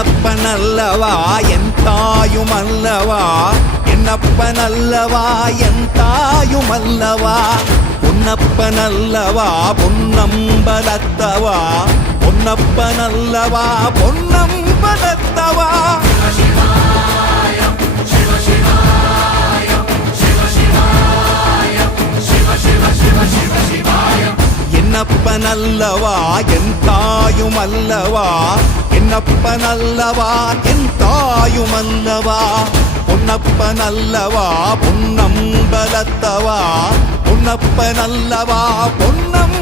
என்னப்பனல்லவா என் தாயுமல்லவா, என்னப்பனல்லவா என் தாயுமல்லவா, பொன்னப்பனல்லவா பொன்னம்பலத்தவா, பொன்னப்பனல்லவா பொன்னம்பலத்தவா. என்னப்பனல்லவா என் தாயுமல்லவா, என்னப்பனல்லவா என் தாயுமல்லவா, பொன்னப்பனல்லவா பொன்னம்பலத்தவா, பொன்னப்பனல்லவா பொன்னம்